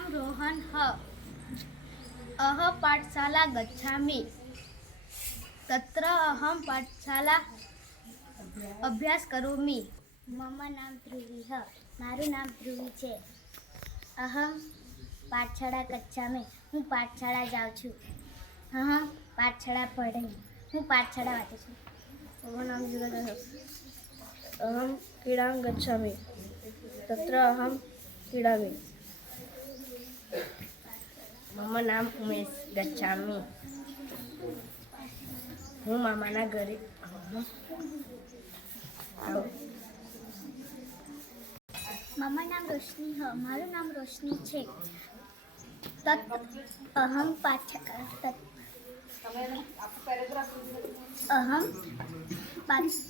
नाम रोहन ह। पाठशाला गच्छामि। तत्र अहं पाठशाला अभ्यास करोमि। मम नाम ध्रुवी ह। मारू नाम ध्रुवी छे। अहम पाठशाला गच्छामि। हूँ पाठशाला जाऊँ छूँ। अहम पाठशाला पढ़ी। हूँ पाठशाला वाँचुं छूं। मम नाम युगल ह। अहम क्रीडां गच्छामि। तत्र अहम क्रीडामि। मम नाम उमेश गच्छामि। हूँ मामाना घरे मम नाम रोशनी ह। मारू नाम रोशनी छे। अहम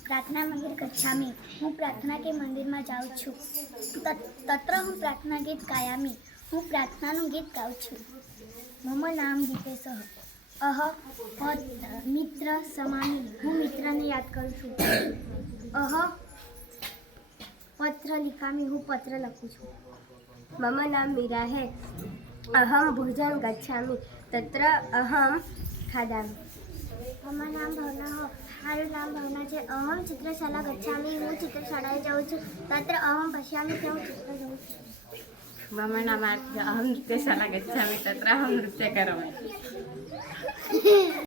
प्रार्थना मंदिर गच्छामि। हूँ प्रार्थना के मंदिर में जाऊँ छूँ। तत्र हूँ प्रार्थना गीत गायामि। हूँ प्रार्थना नु गीत गाऊँ छूँ। मम नाम दीपेश ह। मित्र समानी। हूँ मित्र ने याद करूँ छूँ। पत्र लिखामि। हूँ पत्र लखूँ छूँ। मम नाम मीरा है। अहम भोजन गच्छामि। तत्र अहम खादामि। मम नाम भावना ह। मारू नाम भावना छे। अहम चित्रशाला गच्छामि। हूँ चित्रशालाए जाऊँ छूँ। तत्र अहम पश्यामि के हूँ चित्र जोऊँ छूँ। मम नाम आरती। अहम नृत्यशाला गच्छामि। तत्र अहम नृत्य करोमि।